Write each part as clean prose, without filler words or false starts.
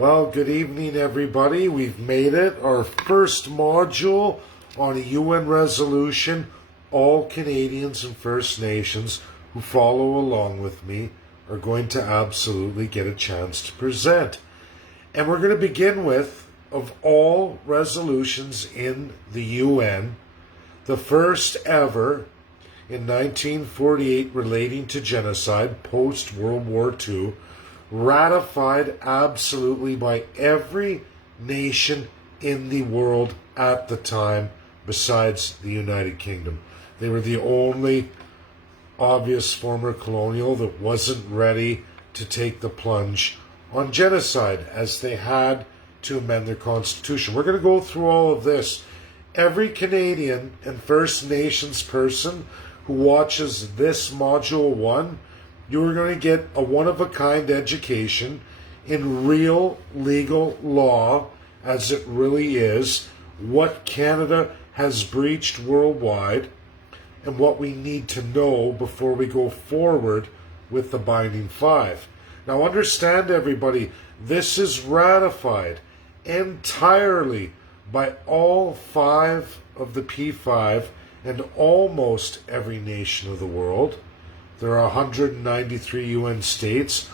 Well, good evening, everybody. We've made it. Our first module on a UN resolution. All Canadians and First Nations who follow along with me are going to absolutely get a chance to present. And we're going to begin with, of all resolutions in the UN, the first ever in 1948 relating to genocide post-World War II, ratified absolutely by every nation in the world at the time besides the United Kingdom. They were the only obvious former colonial that wasn't ready to take the plunge on genocide, as they had to amend their constitution. We're going to go through all of this. Every Canadian and First Nations person who watches this Module 1, you're going to get a one-of-a-kind education in real legal law, as it really is, what Canada has breached worldwide, and what we need to know before we go forward with the Binding Five. Now understand, everybody, this is ratified entirely by all five of the P5 and almost every nation of the world. There are 193 UN states.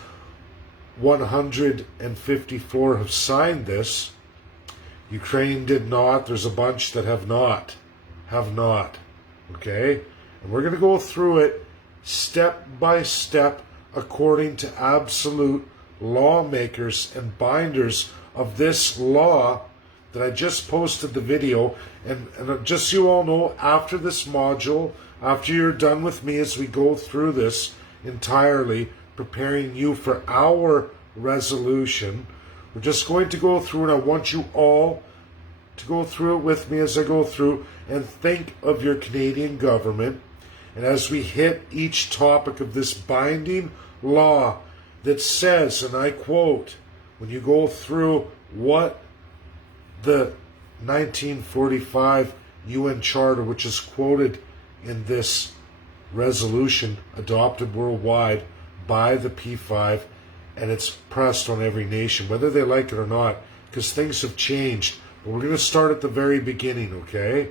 154 have signed this. Ukraine did not. There's a bunch that have not. Okay? And we're going to go through it step by step according to absolute lawmakers and binders of this law that I just posted the video. And just so you all know, after this module, after you're done with me as we go through this entirely, preparing you for our resolution, we're just going to go through, and I want you all to go through it with me as I go through and think of your Canadian government. And as we hit each topic of this binding law that says, and I quote, when you go through what the 1945 UN Charter, which is quoted in this resolution adopted worldwide by the P5, and it's pressed on every nation, whether they like it or not, because things have changed. But we're going to start at the very beginning, okay?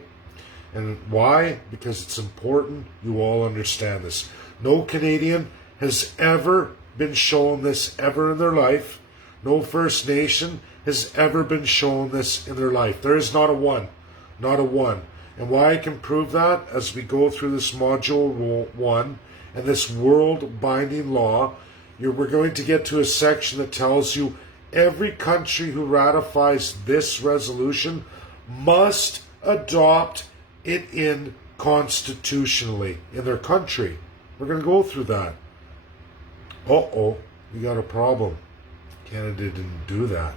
And why? Because it's important you all understand this. No Canadian has ever been shown this ever in their life. No First Nation has ever been shown this in their life. There is not a one. Not a one. And why I can prove that as we go through this Module 1 and this world binding law, we're going to get to a section that tells you every country who ratifies this resolution must adopt it in constitutionally in their country. We're going to go through that. Uh-oh, we got a problem. Canada didn't do that.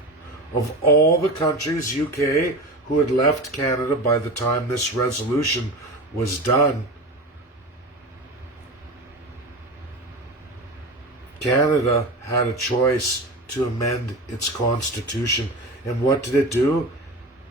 Of all the countries, UK, who had left Canada by the time this resolution was done, Canada had a choice to amend its constitution. And what did it do?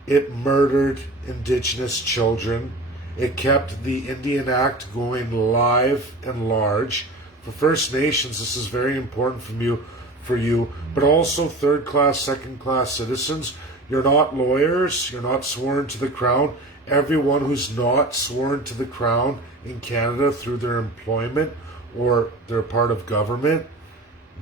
It murdered Indigenous children. It kept the Indian Act going live and large. For First Nations, this is very important for you, but also third-class, second-class citizens. You're not lawyers. You're not sworn to the Crown. Everyone who's not sworn to the Crown in Canada through their employment or they're part of government,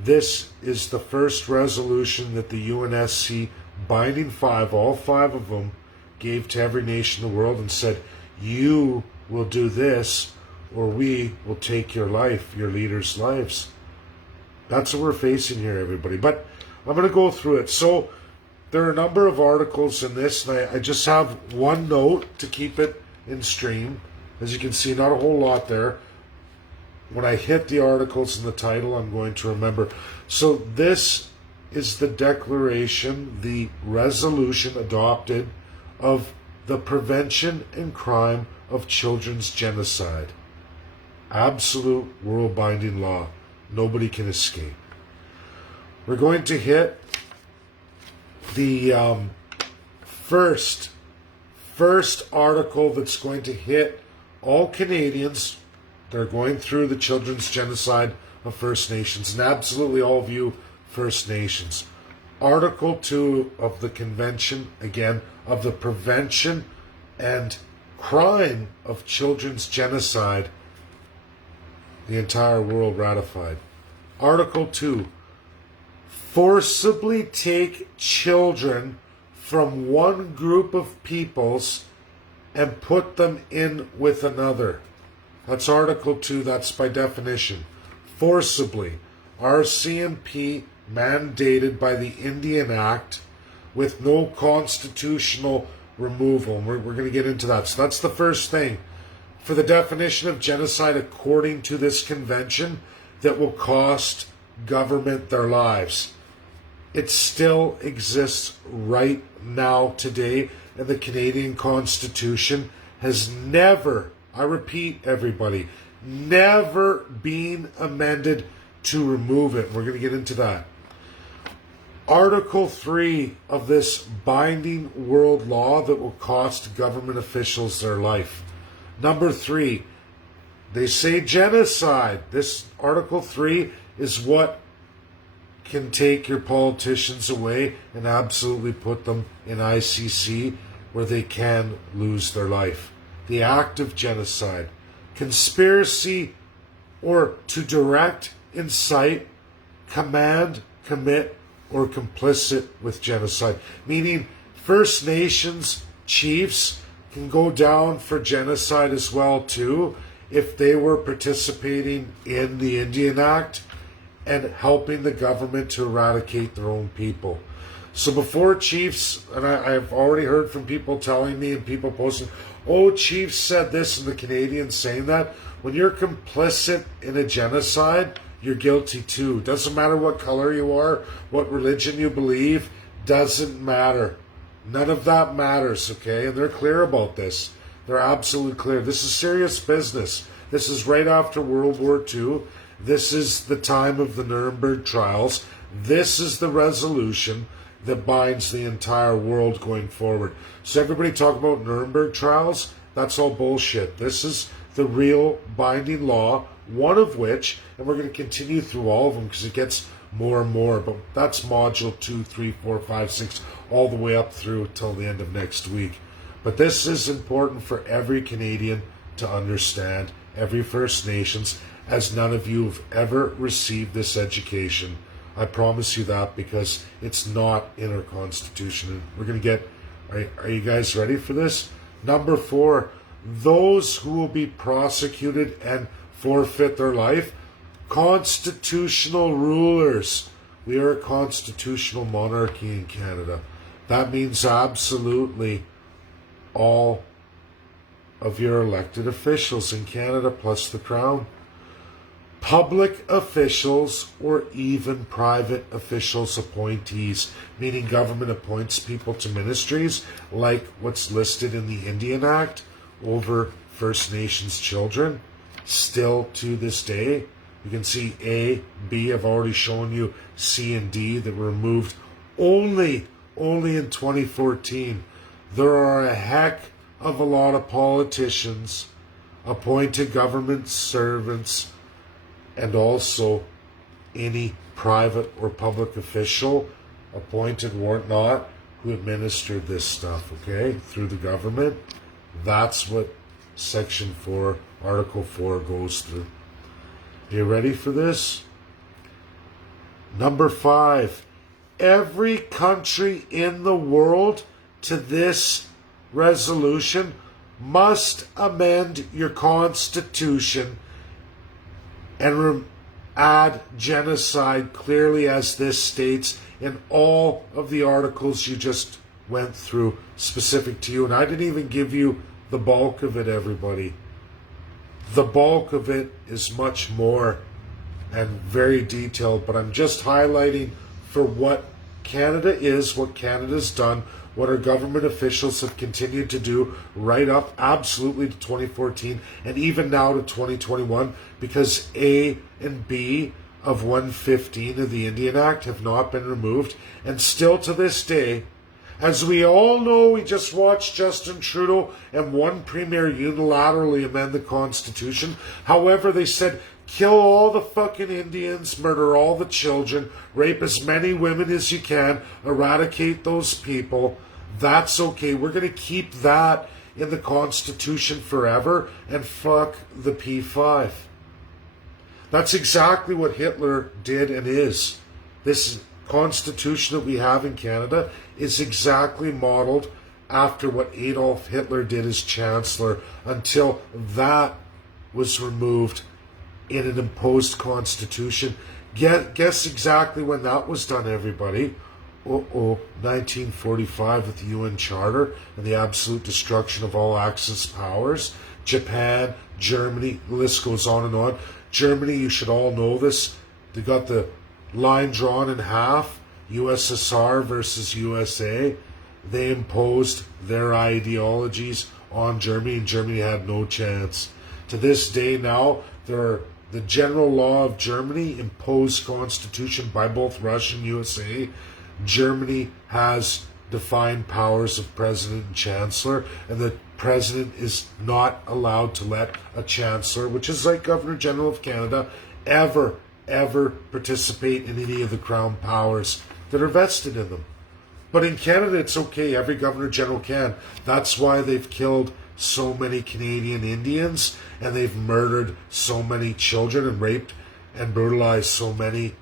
this is the first resolution that the UNSC Binding Five, all five of them, gave to every nation in the world and said, you will do this or we will take your life, your leaders' lives. That's what we're facing here, everybody. But I'm going to go through it. So there are a number of articles in this, and I just have one note to keep it in stream. As you can see, not a whole lot there. When I hit the articles in the title, I'm going to remember. So this is the declaration, the resolution adopted of the prevention and crime of children's genocide. Absolute world binding law. Nobody can escape. We're going to hit the first article that's going to hit all Canadians. They're going through the children's genocide of First Nations, and absolutely all of you First Nations. Article 2 of the Convention, again, of the Prevention and Crime of Children's Genocide, the entire world ratified. Article 2, forcibly take children from one group of peoples and put them in with another. That's Article 2, that's by definition. Forcibly. RCMP mandated by the Indian Act with no constitutional removal. We're going to get into that. So that's the first thing. For the definition of genocide according to this convention that will cost government their lives. It still exists right now today, and the Canadian Constitution has never, I repeat everybody, never been amended to remove it. We're going to get into that. Article 3 of this binding world law that will cost government officials their life. Number 3, they say genocide. This Article 3 is what can take your politicians away and absolutely put them in ICC where they can lose their life. The act of genocide. Conspiracy or to direct, incite, command, commit, or complicit with genocide. Meaning First Nations chiefs can go down for genocide as well too if they were participating in the Indian Act and helping the government to eradicate their own people. So before chiefs, and I've already heard from people telling me and people posting, oh, chiefs said this and the Canadians saying that. When you're complicit in a genocide, you're guilty too. Doesn't matter what color you are, what religion you believe, doesn't matter. None of that matters, okay? And they're clear about this. They're absolutely clear. This is serious business. This is right after World War II. This is the time of the Nuremberg trials. This is the resolution that binds the entire world going forward. So everybody talk about Nuremberg trials, that's all bullshit. This is the real binding law, one of which, and we're going to continue through all of them because it gets more and more, but that's module 2, 3, 4, 5, 6, all the way up through till the end of next week. But this is important for every Canadian to understand, every First Nations, as none of you have ever received this education. I promise you that, because it's not in our Constitution. And we're going to get, are you guys ready for this? Number 4, those who will be prosecuted and forfeit their life, constitutional rulers. We are a constitutional monarchy in Canada. That means absolutely all of your elected officials in Canada plus the Crown. Public officials or even private officials appointees, meaning government appoints people to ministries like what's listed in the Indian Act over First Nations children. Still to this day, you can see A, B, I've already shown you C and D that were removed only in 2014. There are a heck of a lot of politicians, appointed government servants, and also any private or public official, appointed or not, who administered this stuff, okay, through the government. That's what Section 4, Article 4 goes through. Are you ready for this? Number 5, every country in the world to this resolution must amend your constitution and add genocide clearly as this states in all of the articles you just went through specific to you. And I didn't even give you the bulk of it, everybody. The bulk of it is much more and very detailed, but I'm just highlighting for what Canada is, what Canada's done, what our government officials have continued to do right up absolutely to 2014 and even now to 2021, because A and B of 115 of the Indian Act have not been removed. And still to this day, as we all know, we just watched Justin Trudeau and one premier unilaterally amend the Constitution. However, they said Kill all the fucking Indians, murder all the children, rape as many women as you can, eradicate those people. That's okay. We're going to keep that in the Constitution forever and fuck the P5. That's exactly what Hitler did and is. This Constitution that we have in Canada is exactly modeled after what Adolf Hitler did as Chancellor until that was removed in an imposed Constitution. Guess exactly when that was done, everybody. 1945 with the UN Charter and the absolute destruction of all Axis powers. Japan, Germany, the list goes on and on. Germany, you should all know this. They got the line drawn in half. USSR versus USA. They imposed their ideologies on Germany, and Germany had no chance. To this day now, the general law of Germany, imposed constitution by both Russia and USA. Germany has defined powers of president and chancellor, and the president is not allowed to let a chancellor, which is like Governor General of Canada, ever participate in any of the crown powers that are vested in them. But in Canada, it's okay. Every Governor General can. That's why they've killed so many Canadian Indians, and they've murdered so many children and raped and brutalized so many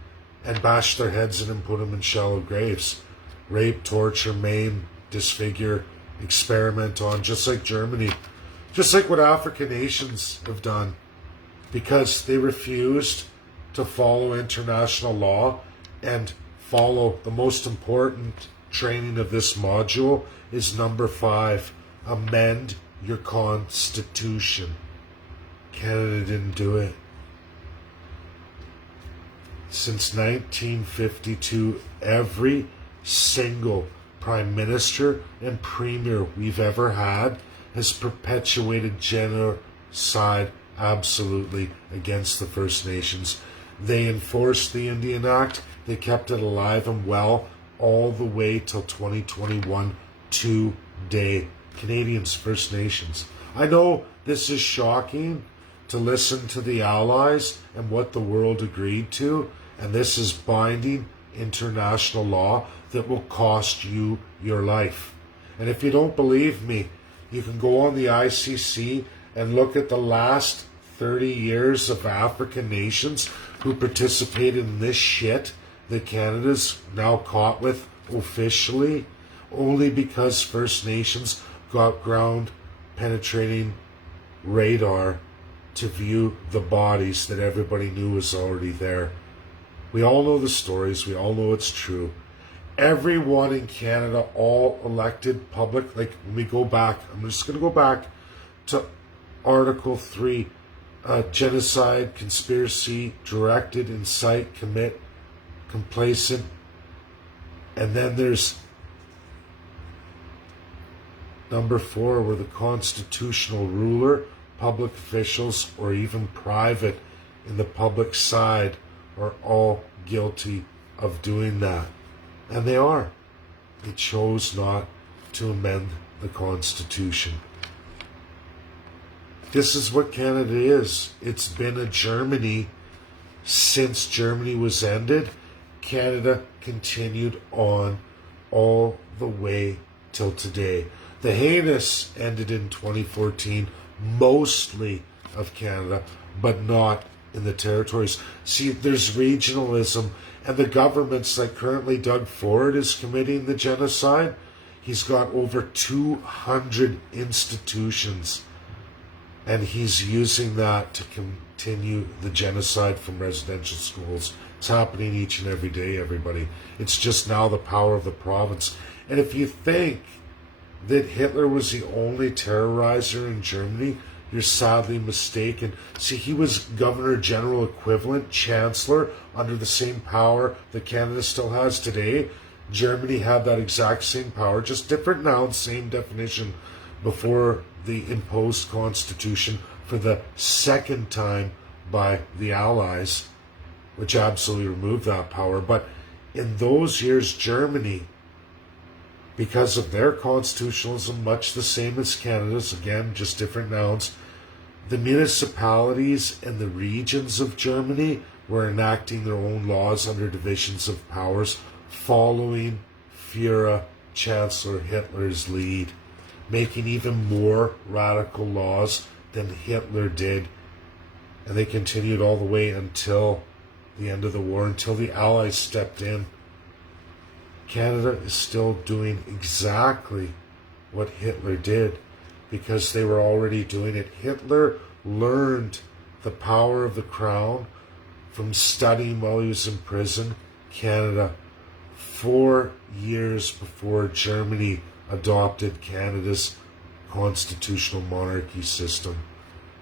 and bashed their heads in and put them in shallow graves. Rape, torture, maim, disfigure, experiment on, just like Germany. Just like what African nations have done. Because they refused to follow international law and follow the most important training of this module is number 5. Amend your constitution. Canada didn't do it. Since 1952, every single prime minister and premier we've ever had has perpetuated genocide absolutely against the First Nations. They enforced the Indian Act. They kept it alive and well all the way till 2021 today. Canadians, First Nations. I know this is shocking to listen to the Allies and what the world agreed to, and this is binding international law that will cost you your life. And if you don't believe me, you can go on the ICC and look at the last 30 years of African nations who participated in this shit that Canada's now caught with officially, only because First Nations got ground penetrating radar to view the bodies that everybody knew was already there. We all know the stories. We all know it's true. Everyone in Canada, all elected public, like when we go back, I'm just going to go back to Article 3, genocide, conspiracy, directed, incite, commit, complacent. And then there's number 4, where the constitutional ruler, public officials, or even private in the public side are all guilty of doing that. And they are. They chose not to amend the Constitution. This is what Canada is. It's been a Germany since Germany was ended. Canada continued on all the way till today. The heinous ended in 2014, mostly of Canada, but not in the territories. See, there's regionalism, and the governments, like currently Doug Ford is committing the genocide. He's got over 200 institutions, and he's using that to continue the genocide from residential schools. It's happening each and every day, everybody. It's just now the power of the province. And if you think that Hitler was the only terrorizer in Germany, you're sadly mistaken. See, he was Governor General equivalent, Chancellor, under the same power that Canada still has today. Germany had that exact same power, just different nouns, same definition, before the imposed constitution for the second time by the Allies, which absolutely removed that power. But in those years, Germany, because of their constitutionalism, much the same as Canada's, again, just different nouns, The municipalities and the regions of Germany were enacting their own laws under divisions of powers following Führer Chancellor Hitler's lead, making even more radical laws than Hitler did. And they continued all the way until the end of the war, until the Allies stepped in. Canada is still doing exactly what Hitler did because they were already doing it. Hitler learned the power of the crown from studying while he was in prison. Canada, 4 years before Germany adopted Canada's constitutional monarchy system.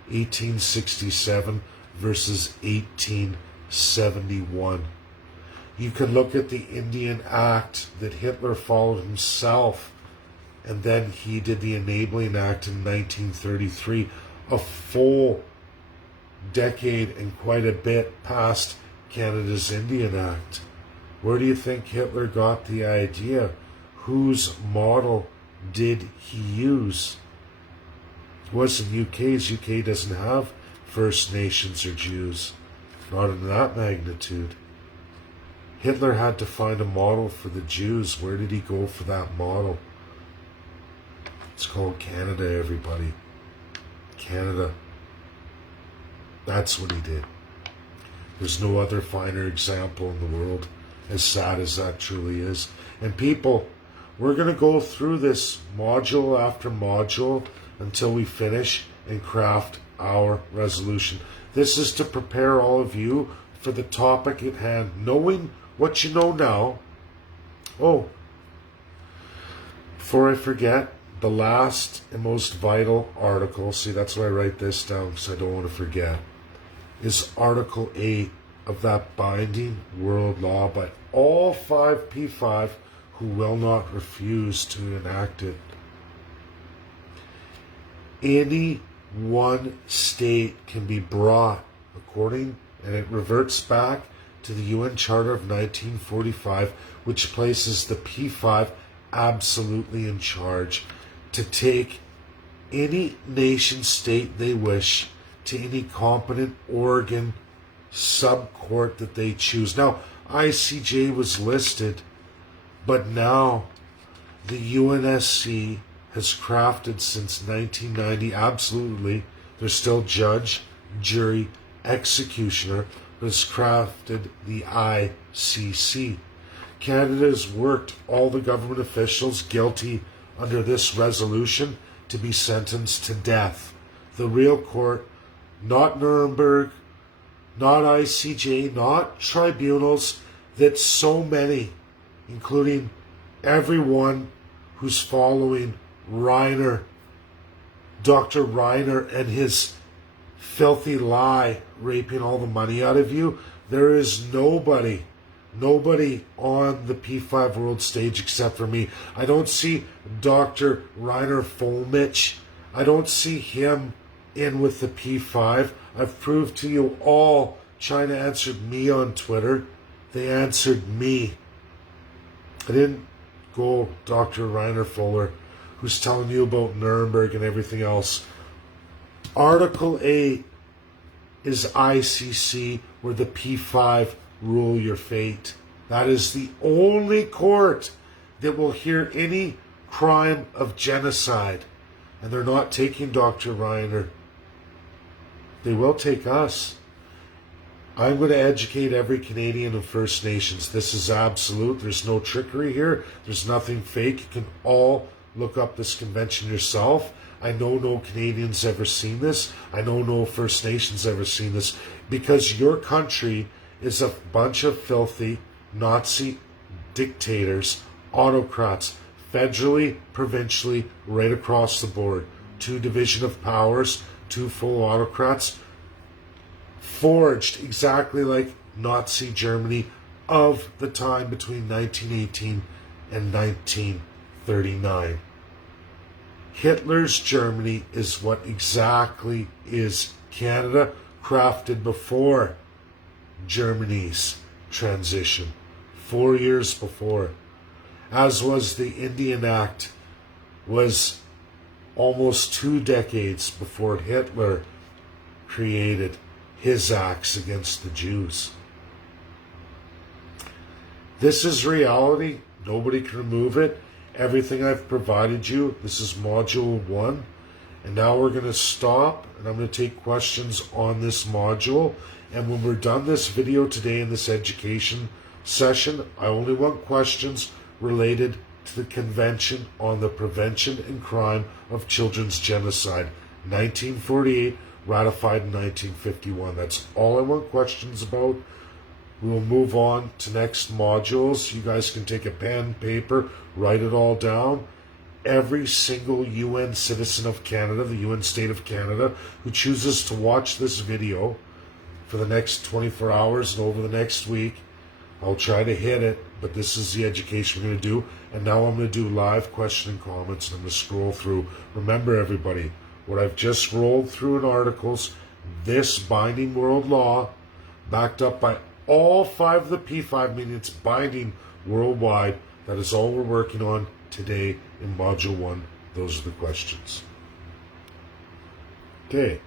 1867 versus 1871. You can look at the Indian Act that Hitler followed himself, and then he did the Enabling Act in 1933, a full decade and quite a bit past Canada's Indian Act. Where do you think Hitler got the idea? Whose model did he use? It wasn't UK's. UK doesn't have First Nations or Jews. Not in that magnitude. Hitler had to find a model for the Jews. Where did he go for that model? It's called Canada, everybody. Canada. That's what he did. There's no other finer example in the world, as sad as that truly is. And people, we're going to go through this module after module until we finish and craft our resolution. This is to prepare all of you for the topic at hand, knowing what you know now. Oh, before I forget, the last and most vital article, see, that's why I write this down because I don't want to forget, is Article 8 of that binding world law by all 5 P5 who will not refuse to enact it. Any one state can be brought, according, and it reverts back to the UN Charter of 1945, which places the P5 absolutely in charge to take any nation state they wish to any competent organ sub-court that they choose. Now, ICJ was listed, but now the UNSC has crafted since 1990, absolutely, there's still judge, jury, executioner, but has crafted the ICC. Canada has worked all the government officials guilty under this resolution to be sentenced to death. The real court, not Nuremberg, not ICJ, not tribunals that so many, including everyone who's following Reiner, Dr. Reiner and his filthy lie, raping all the money out of you. There is nobody on the P5 world stage except for me. I don't see Dr. Reiner Folmich. I don't see him in with the P5. I've proved to you all. China answered me on Twitter. They answered me. I didn't go Dr. Reiner Fuller, who's telling you about Nuremberg and everything else. Article 8 is ICC, where the P5 rule your fate. That is the only court that will hear any crime of genocide. And they're not taking Dr. Reiner. They will take us. I'm going to educate every Canadian and First Nations. This is absolute. There's no trickery here. There's nothing fake. You can all look up this convention yourself. I know no Canadians ever seen this. I know no First Nations ever seen this, because your country is a bunch of filthy Nazi dictators, autocrats, federally, provincially, right across the board. 2 division of powers, 2 full autocrats, forged exactly like Nazi Germany of the time between 1918 and 1939. Hitler's Germany is what exactly is Canada, crafted before Germany's transition, 4 years before. As was the Indian Act, was almost 2 decades before Hitler created his acts against the Jews. This is reality. Nobody can remove it. Everything I've provided you, this is module 1. And now we're going to stop, and I'm going to take questions on this module. And when we're done this video today in this education session, I only want questions related to the Convention on the Prevention and Crime of Children's Genocide, 1948, ratified in 1951. That's all I want questions about. We will move on to next modules. You guys can take a pen, paper, write it all down. Every single UN citizen of Canada, the UN state of Canada, who chooses to watch this video for the next 24 hours and over the next week, I'll try to hit it, but this is the education we're going to do. And now I'm going to do live question and comments, and I'm going to scroll through. Remember, everybody, what I've just rolled through in articles, this binding world law, backed up by all 5 of the P5, meaning it's binding worldwide. That is all we're working on today in Module 1. Those are the questions. Okay.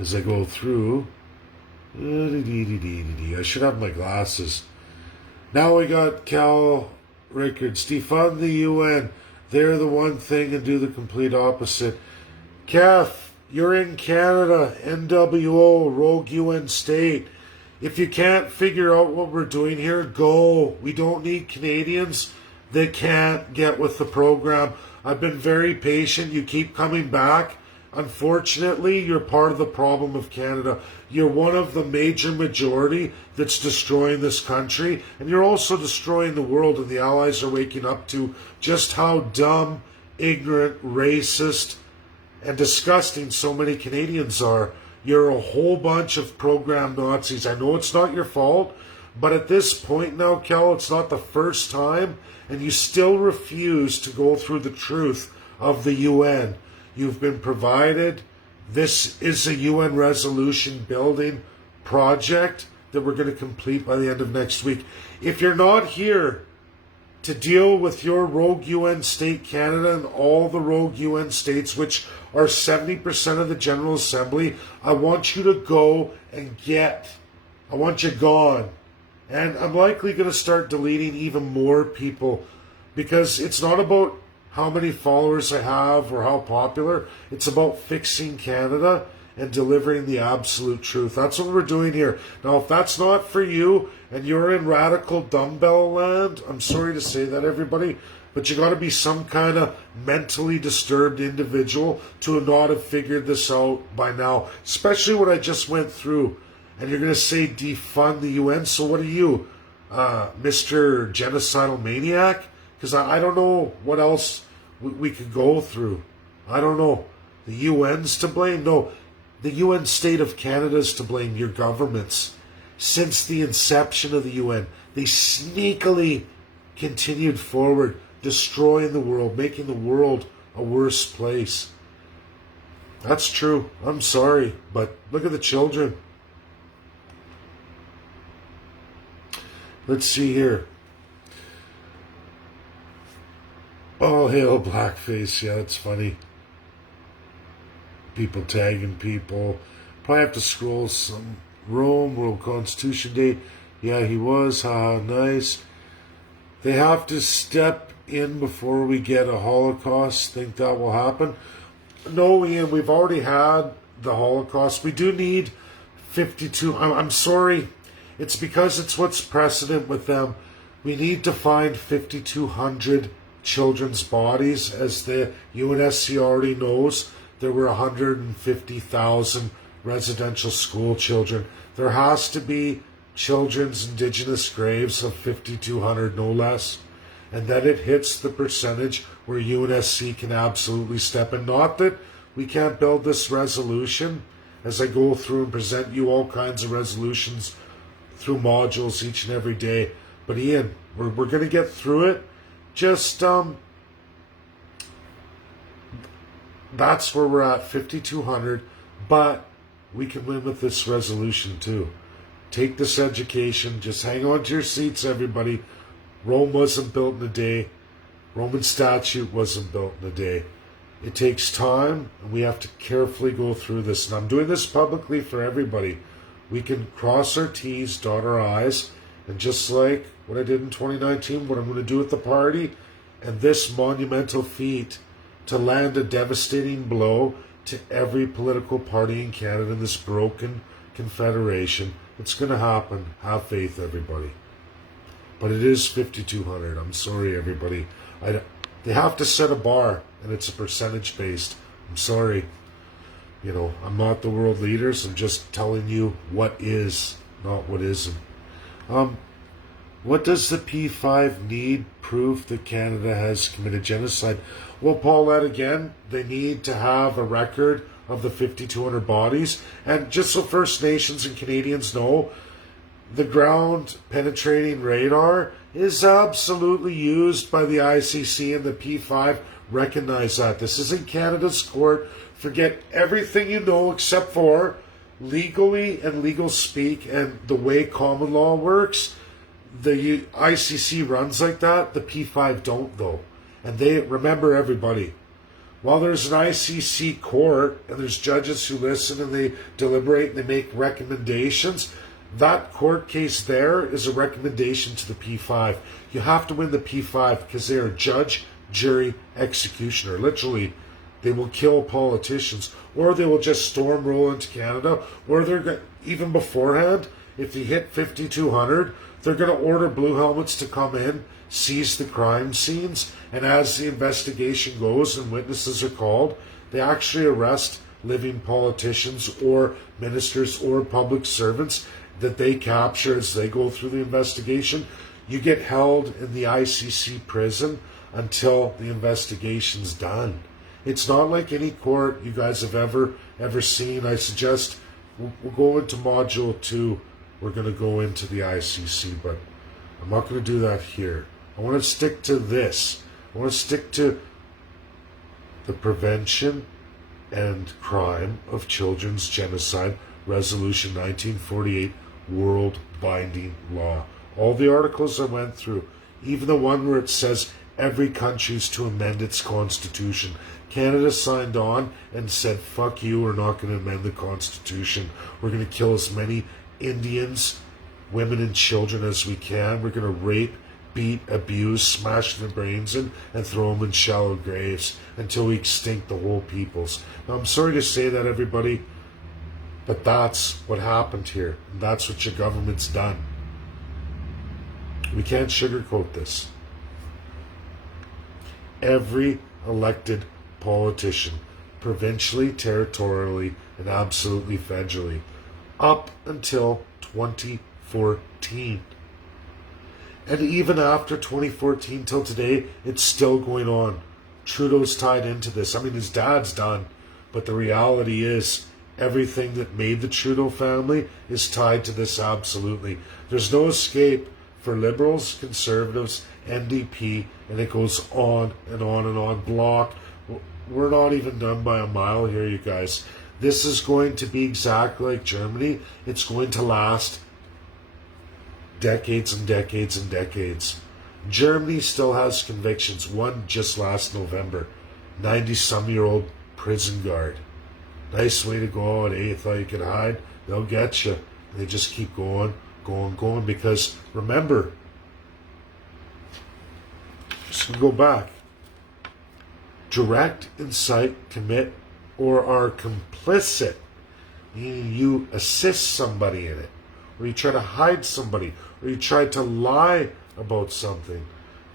As I go through, I should have my glasses. Now we got Cal Rickards. Defund the UN. They're the one thing and do the complete opposite. Kef, you're in Canada, NWO, rogue UN state. If you can't figure out what we're doing here, go. We don't need Canadians that can't get with the program. I've been very patient. You keep coming back. Unfortunately, you're part of the problem of Canada. You're one of the major majority that's destroying this country, and you're also destroying the world, and the Allies are waking up to just how dumb, ignorant, racist, and disgusting so many Canadians are. You're a whole bunch of programmed Nazis. I know it's not your fault, but at this point now, Kel, it's not the first time, and you still refuse to go through the truth of the UN. You've been provided. This is a UN resolution building project that we're going to complete by the end of next week. If you're not here to deal with your rogue UN state, Canada, and all the rogue UN states, which are 70% of the General Assembly, I want you to go and I want you gone. And I'm likely going to start deleting even more people, because it's not about how many followers I have or how popular. It's about fixing Canada and delivering the absolute truth. That's what we're doing here. Now, if that's not for you and you're in radical dumbbell land, I'm sorry to say that, everybody, but you got to be some kind of mentally disturbed individual to not have figured this out by now, especially what I just went through. And you're going to say defund the UN. So what are you, Mr. Genocidal Maniac? Because I don't know what else we could go through. I don't know. The UN's to blame? No. The UN state of Canada is to blame. Your governments. Since the inception of the UN, they sneakily continued forward, destroying the world, making the world a worse place. That's true. I'm sorry, but look at the children. Let's see here. Oh, hail blackface. Yeah, that's funny. People tagging people. Probably have to scroll some. Rome, World Constitution Day. Yeah, he was. Nice. They have to step in before we get a Holocaust. Think that will happen? No, Ian, we've already had the Holocaust. We do need 52. I'm sorry. It's because it's what's precedent with them. We need to find 5,200 children's bodies. As the UNSC already knows, there were 150,000 residential school children. There has to be children's indigenous graves of 5,200, no less. And then it hits the percentage where UNSC can absolutely step in. Not that we can't build this resolution, as I go through and present you all kinds of resolutions through modules each and every day. But Ian, we're going to get through it. Just, that's where we're at, 5,200. But we can win with this resolution too. Take this education. Just hang on to your seats, everybody. Rome wasn't built in a day. Roman statute wasn't built in a day. It takes time, and we have to carefully go through this. And I'm doing this publicly for everybody. We can cross our T's, dot our I's, and just like what I did in 2019, what I'm going to do at the party, and this monumental feat to land a devastating blow to every political party in Canada in this broken confederation. It's going to happen. Have faith, everybody. But it is 5,200. I'm sorry, everybody. They have to set a bar, and it's a percentage based. I'm sorry. I'm not the world leaders. I'm just telling you what is, not what isn't. What does the P5 need? Proof that Canada has committed genocide. Well, Paulette, again, they need to have a record of the 5,200 bodies. And just so First Nations and Canadians know, the ground penetrating radar is absolutely used by the ICC, and the P5 recognize that. This isn't Canada's court. Forget everything you know except for legally and legal speak and the way common law works. The ICC runs like that. The P5 don't, though. And they remember, everybody, while there's an ICC court and there's judges who listen and they deliberate and they make recommendations, that court case there is a recommendation to the P5. You have to win the P5 because they are judge, jury, executioner. Literally, they will kill politicians, or they will just storm roll into Canada, or they're even beforehand, if they hit 5,200, they're going to order blue helmets to come in, seize the crime scenes, and as the investigation goes and witnesses are called, they actually arrest living politicians or ministers or public servants that they capture as they go through the investigation. You get held in the ICC prison until the investigation's done. It's not like any court you guys have ever seen. I suggest we'll go into Module 2. We're going to go into the ICC, but I'm not going to do that here. I want to stick to this. I want to stick to the Prevention and Crime of Children's Genocide Resolution 1948 World Binding Law. All the articles I went through, even the one where it says every country's to amend its constitution. Canada signed on and said, fuck you, we're not going to amend the constitution. We're going to kill as many Indians, women and children as we can. We're going to rape, beat, abuse, smash their brains in, and throw them in shallow graves until we extinct the whole peoples. Now, I'm sorry to say that, everybody, but that's what happened here. And that's what your government's done. We can't sugarcoat this. Every elected politician, provincially, territorially, and absolutely federally, up until 2014. And even after 2014 till today, it's still going on. Trudeau's tied into this. I mean, his dad's done, but the reality is everything that made the Trudeau family is tied to this absolutely. There's no escape for Liberals, Conservatives, NDP, and it goes on and on and on. Bloc. We're not even done by a mile here, you guys. This is going to be exactly like Germany. It's going to last decades and decades and decades. Germany still has convictions. One just last November. 90-some-year-old prison guard. Nice way to go out, eh? You thought you could hide? They'll get you. And they just keep going, going, because remember, just go back. Direct, incite, commit, or are complicit, meaning you assist somebody in it, or you try to hide somebody, or you try to lie about something.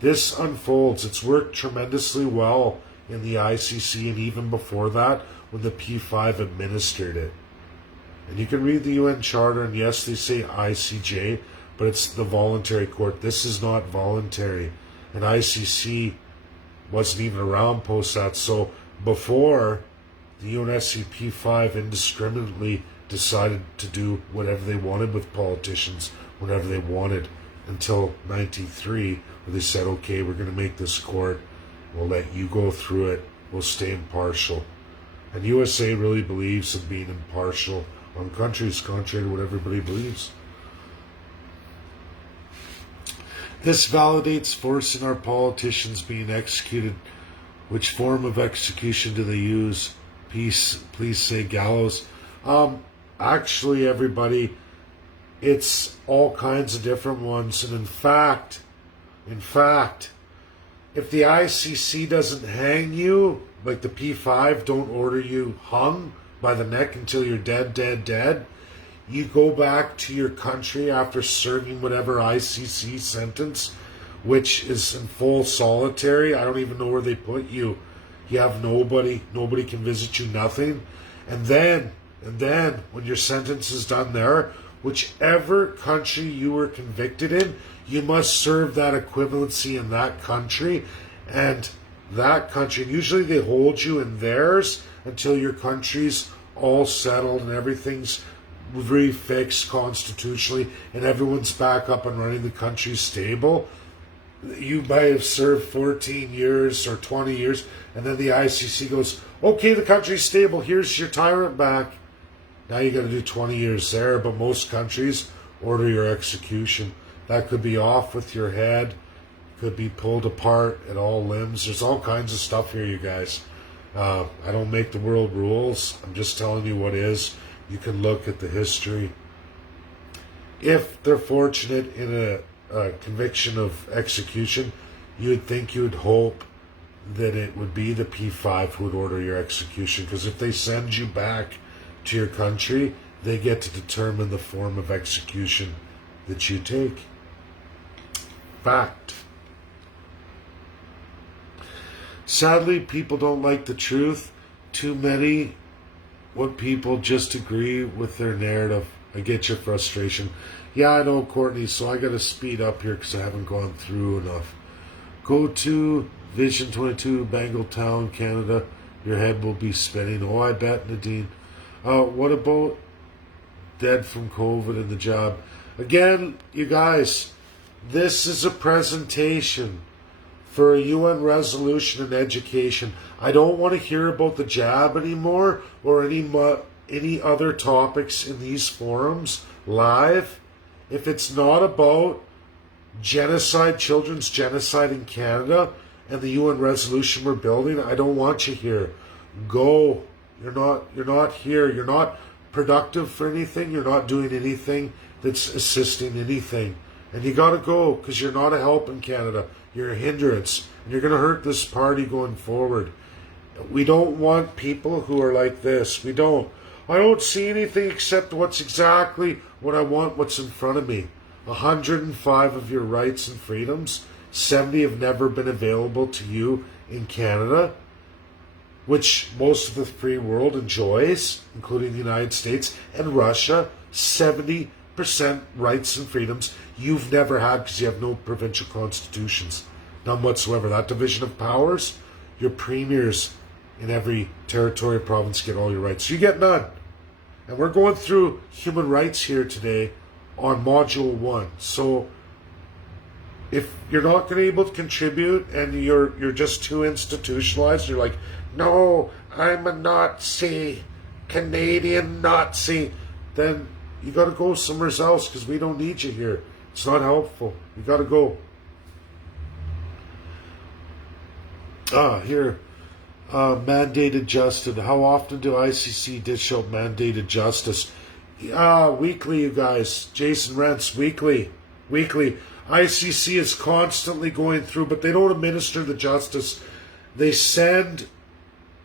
This unfolds. It's worked tremendously well in the ICC, and even before that, when the P5 administered it. And you can read the UN Charter, and yes, they say ICJ, but it's the voluntary court. This is not voluntary. And ICC wasn't even around post that. So before, the UNSC P5 indiscriminately decided to do whatever they wanted with politicians whenever they wanted, until 93, where they said, okay, we're going to make this court. We'll let you go through it. We'll stay impartial. And USA really believes in being impartial on countries, contrary to what everybody believes. This validates forcing our politicians being executed Which form of execution do they use? Please say gallows. Actually, everybody, it's all kinds of different ones. And in fact, if the ICC doesn't hang you, like the P5 don't order you hung by the neck until you're dead, you go back to your country after serving whatever ICC sentence, which is in full solitary. I don't even know where they put you. You have nobody can visit you, nothing. And then when your sentence is done there, whichever country you were convicted in, you must serve that equivalency in that country. And that country, and usually they hold you in theirs until your country's all settled and everything's refixed constitutionally and everyone's back up and running, the country's stable. You might have served 14 years or 20 years, and then the ICC goes, okay, the country's stable, here's your tyrant back. Now you got to do 20 years there, but most countries order your execution. That could be off with your head, could be pulled apart at all limbs. There's all kinds of stuff here, you guys. I don't make the world rules. I'm just telling you what is. You can look at the history. If they're fortunate in a conviction of execution, you would hope that it would be the P5 who would order your execution, because if they send you back to your country, they get to determine the form of execution that you take. Fact. Sadly, people don't like the truth. Too many people just agree with their narrative. I get your frustration. Yeah, I know, Courtney, so I got to speed up here because I haven't gone through enough. Go to Vision 22, Bangletown, Canada. Your head will be spinning. Oh, I bet, Nadine. What about dead from COVID and the job? Again, you guys, this is a presentation for a UN resolution in education. I don't want to hear about the jab anymore or any other topics in these forums live. If it's not about genocide, children's genocide in Canada and the UN resolution we're building, I don't want you here. Go. You're not here. You're not productive for anything. You're not doing anything that's assisting anything. And you got to go, because you're not a help in Canada. You're a hindrance. And you're going to hurt this party going forward. We don't want people who are like this. We don't. I don't see anything except what's exactly what I want, what's in front of me. 105 of your rights and freedoms. 70 have never been available to you in Canada, which most of the free world enjoys, including the United States and Russia. 70% rights and freedoms you've never had because you have no provincial constitutions. None whatsoever. That division of powers, your premiers in every territory, province get all your rights. You get none. And we're going through human rights here today on Module 1. So if you're not going to be able to contribute and you're just too institutionalized, you're like, no, I'm a Nazi, Canadian Nazi, then you got to go somewhere else because we don't need you here. It's not helpful. You got to go. Here. Mandated justice. How often do ICC dish out mandated justice? Weekly, you guys. Jason Rents, weekly. ICC is constantly going through, but they don't administer the justice. They send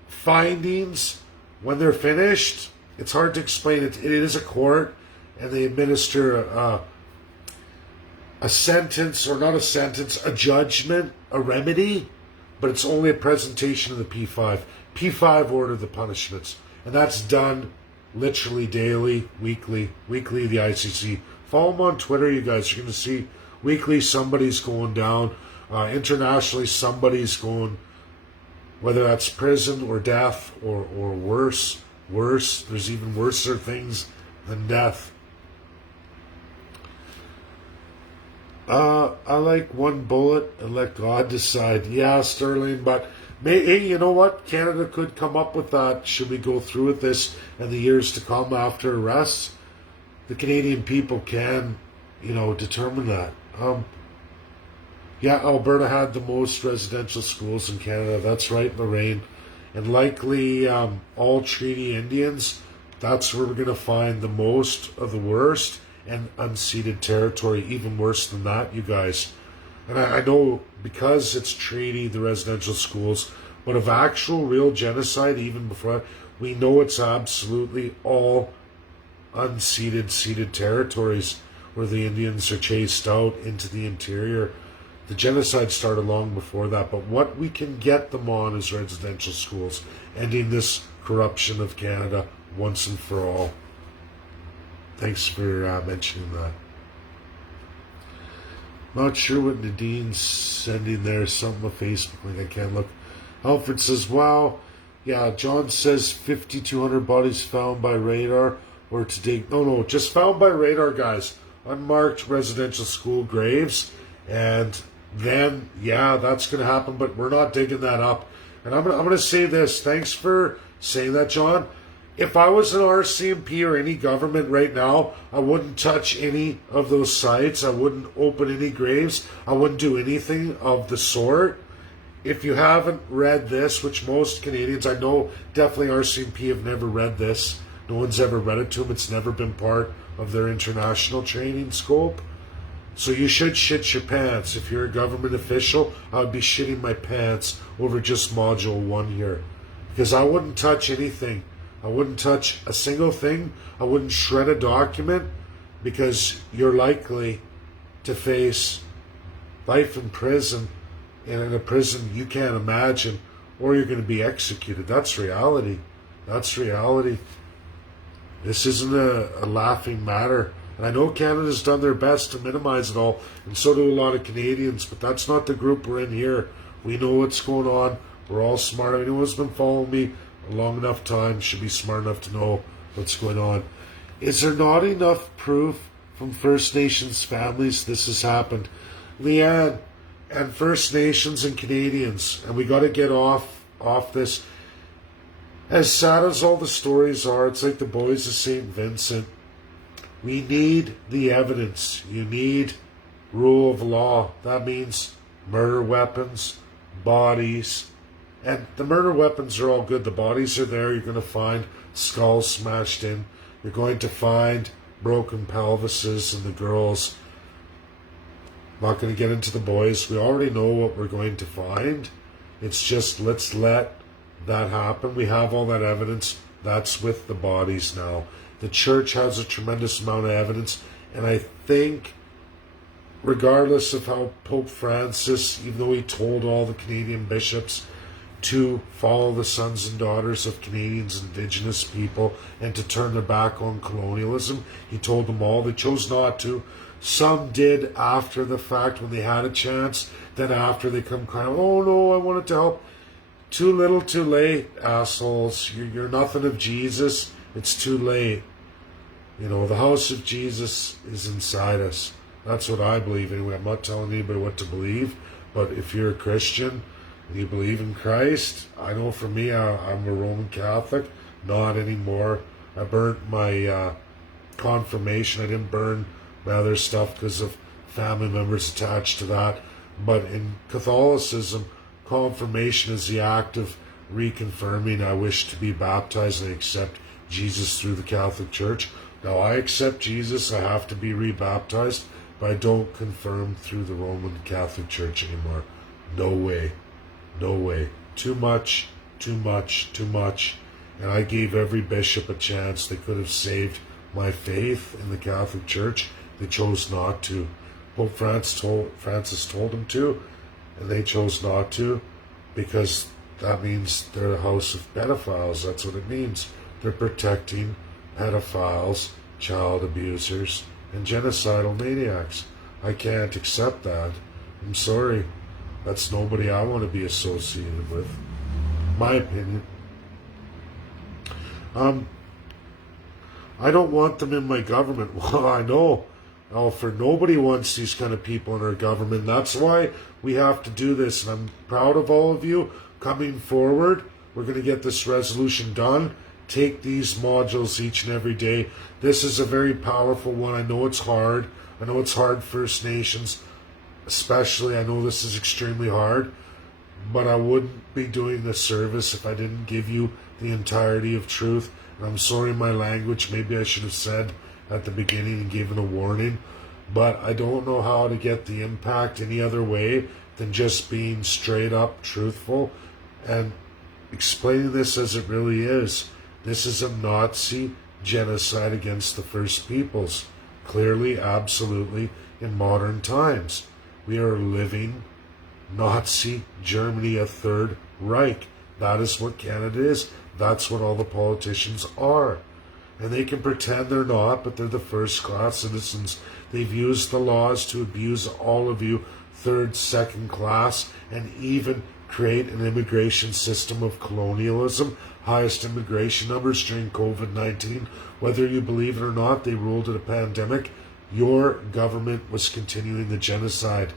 findings when they're finished. It's hard to explain it. It is a court, and they administer a sentence, or not a sentence, a judgment, a remedy, but it's only a presentation of the P5. P5 order the punishments, and that's done literally daily, weekly, the ICC. Follow them on Twitter, you guys. You're going to see weekly somebody's going down. Internationally, somebody's going, whether that's prison or death or worse. There's even worser things than death. I like one bullet and let God decide. Yeah, Sterling, but hey, you know what? Canada could come up with that. Should we go through with this in the years to come after arrests? The Canadian people can, determine that. Yeah, Alberta had the most residential schools in Canada. That's right, Lorraine. And likely all Treaty Indians, that's where we're going to find the most of the worst, and unceded territory, even worse than that, you guys. And I know because it's treaty, the residential schools, but of actual real genocide, even before that, we know it's absolutely all unceded, ceded territories where the Indians are chased out into the interior. The genocide started long before that, but what we can get them on is residential schools, ending this corruption of Canada once and for all. Thanks for mentioning that. Not sure what Nadine's sending there. Something on Facebook link. I can't look. Alfred says, wow. Yeah, John says 5,200 bodies found by radar or to date. No, just found by radar, guys. Unmarked residential school graves. And then, yeah, that's going to happen, but we're not digging that up. And I'm going to say this. Thanks for saying that, John. If I was an RCMP or any government right now, I wouldn't touch any of those sites. I wouldn't open any graves. I wouldn't do anything of the sort. If you haven't read this, which most Canadians, I know definitely RCMP have never read this. No one's ever read it to them. It's never been part of their international training scope. So you should shit your pants. If you're a government official, I would be shitting my pants over just Module 1 here. Because I wouldn't touch anything. I wouldn't touch a single thing. I wouldn't shred a document, because you're likely to face life in prison, and in a prison you can't imagine, or you're going to be executed. That's reality. That's reality. This isn't a laughing matter. And I know Canada's done their best to minimize it all, and so do a lot of Canadians, but that's not the group we're in here. We know what's going on. We're all smart. Anyone who's been following me a long enough time should be smart enough to know what's going on. Is there not enough proof from First Nations families this has happened? Leanne, and First Nations and Canadians, and we got to get off this. As sad as all the stories are, it's like the boys of St. Vincent. We need the evidence. You need rule of law. That means murder weapons, bodies. And the murder weapons are all good. The bodies are there. You're going to find skulls smashed in. You're going to find broken pelvises in the girls. I'm not going to get into the boys. We already know what we're going to find. It's just, let's let that happen. We have all that evidence. That's with the bodies now. The church has a tremendous amount of evidence. And I think, regardless of how Pope Francis, even though he told all the Canadian bishops to follow the sons and daughters of Canadians, Indigenous people, and to turn their back on colonialism, he told them all. They chose not to. Some did after the fact when they had a chance. Then after they come crying, oh no, I wanted to help. Too little, too late, assholes. You're nothing of Jesus. It's too late. You know, the house of Jesus is inside us. That's what I believe anyway. I'm not telling anybody what to believe, but if you're a Christian and you believe in Christ, I know for me, I'm a Roman Catholic. Not anymore. I burnt my confirmation. I didn't burn my other stuff because of family members attached to that. But in Catholicism, confirmation is the act of reconfirming I wish to be baptized and I accept Jesus through the Catholic Church. Now I accept Jesus, I have to be rebaptized, but I don't confirm through the Roman Catholic Church anymore. No way. No way. Too much, too much, too much. And I gave every bishop a chance. They could have saved my faith in the Catholic Church. They chose not to. Pope Francis told them to, and they chose not to, because that means they're a house of pedophiles. That's what it means. They're protecting pedophiles, child abusers, and genocidal maniacs. I can't accept that. I'm sorry. That's nobody I want to be associated with. My opinion. I don't want them in my government. Well, I know. Alfred, nobody wants these kind of people in our government. That's why we have to do this. And I'm proud of all of you coming forward. We're going to get this resolution done. Take these modules each and every day. This is a very powerful one. I know it's hard. I know it's hard, First Nations. especially, I know this is extremely hard, but I wouldn't be doing this service if I didn't give you the entirety of truth. And I'm sorry my language, maybe I should have said at the beginning and given a warning, but I don't know how to get the impact any other way than just being straight up truthful and explaining this as it really is. This is a Nazi genocide against the First Peoples, clearly, absolutely, in modern times. We are living Nazi Germany, a Third Reich. That is what Canada is. That's what all the politicians are. And they can pretend they're not, but they're the first-class citizens. They've used the laws to abuse all of you, third, second class, and even create an immigration system of colonialism, highest immigration numbers during COVID-19. Whether you believe it or not, they ruled it a pandemic. Your government was continuing the genocide.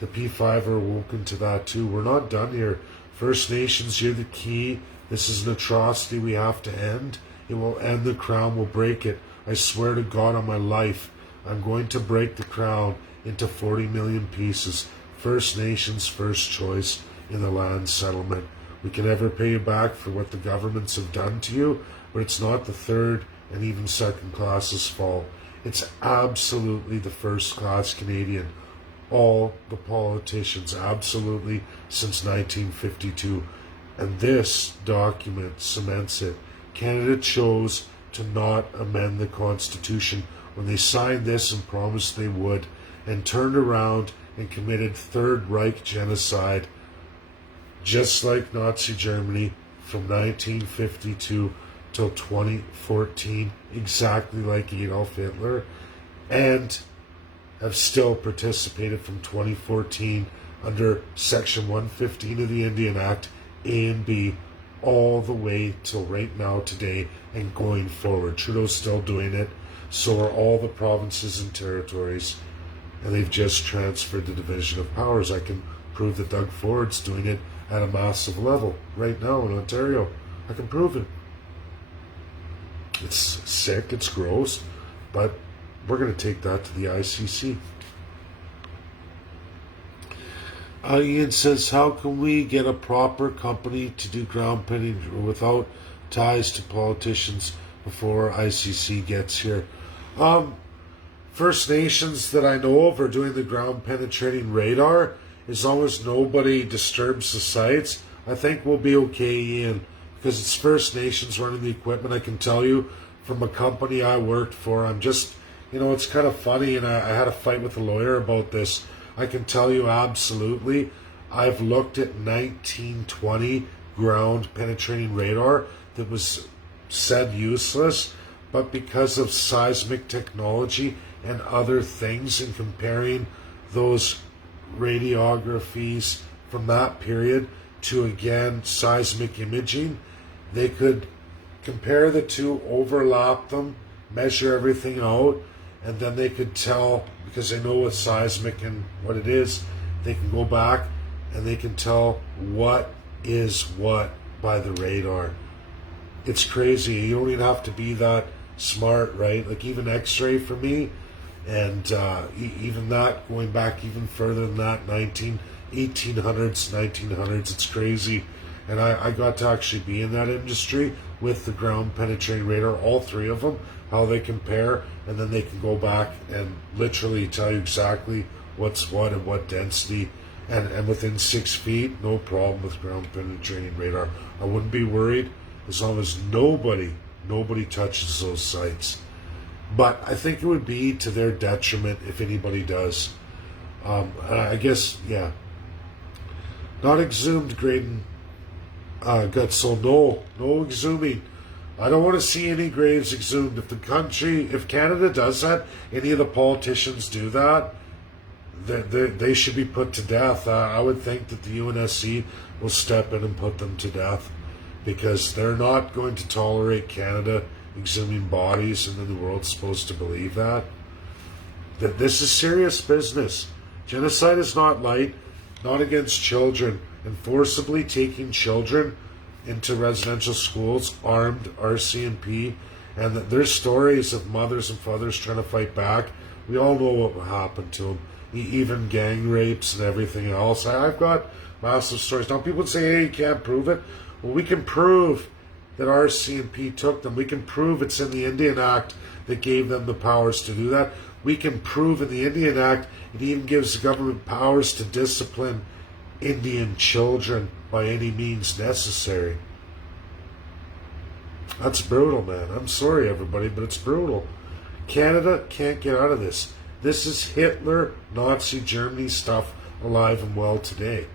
The P5 are awoken to that too. We're not done here. First Nations, you're the key. This is an atrocity we have to end. It will end the crown, will break it. I swear to God on my life, I'm going to break the crown into 40 million pieces. First Nations, first choice in the land settlement. We can never pay you back for what the governments have done to you, but it's not the third and even second class's fault. It's absolutely the first class Canadian. All the politicians, absolutely, since 1952. And this document cements it. Canada chose to not amend the Constitution when they signed this and promised they would, and turned around and committed Third Reich genocide, just like Nazi Germany, from 1952 till 2014, exactly like Adolf Hitler, and have still participated from 2014 under Section 115 of the Indian Act, A and B, all the way till right now today and going forward. Trudeau's still doing it, so are all the provinces and territories, and they've just transferred the division of powers. I can prove that Doug Ford's doing it at a massive level right now in Ontario. I can prove it. It's sick, it's gross, but we're going to take that to the ICC. Ian says, how can we get a proper company to do ground penetrating without ties to politicians before ICC gets here? First Nations that I know of are doing the ground penetrating radar. As long as nobody disturbs the sites, I think we'll be okay, Ian, because it's First Nations running the equipment. I can tell you from a company I worked for, it's kind of funny, and I had a fight with a lawyer about this. I can tell you absolutely, I've looked at 1920 ground penetrating radar that was said useless, but because of seismic technology and other things, and comparing those radiographies from that period to, again, seismic imaging, they could compare the two, overlap them, measure everything out, and then they could tell, because they know with seismic and what it is, they can go back and they can tell what is what by the radar. It's crazy. You don't even have to be that smart, right? Like even X-ray for me, and even that, going back even further than that, 1800s, 1900s, it's crazy. And I got to actually be in that industry with the ground penetrating radar, all three of them, how they compare, and then they can go back and literally tell you exactly what's what and what density, and within 6 feet, no problem with ground penetrating radar. I wouldn't be worried as long as nobody touches those sites. But I think it would be to their detriment if anybody does. I guess, yeah. Not exhumed, Graydon. Gutsoul, no exhuming. I don't want to see any graves exhumed. If Canada does that, any of the politicians do that, they should be put to death. I would think that the UNSC will step in and put them to death, because they're not going to tolerate Canada exhuming bodies, and then the world's supposed to believe that. That this is serious business. Genocide is not light, not against children, and forcibly taking children into residential schools, armed RCMP, and there's stories of mothers and fathers trying to fight back. We all know what happened to them. even gang rapes and everything else. I've got massive stories. Now people say, hey, you can't prove it. Well, we can prove that RCMP took them. We can prove it's in the Indian Act that gave them the powers to do that. We can prove in the Indian Act it even gives the government powers to discipline Indian children by any means necessary. That's brutal, man. I'm sorry, everybody, but it's brutal. Canada can't get out of this. This is Hitler, Nazi Germany stuff alive and well today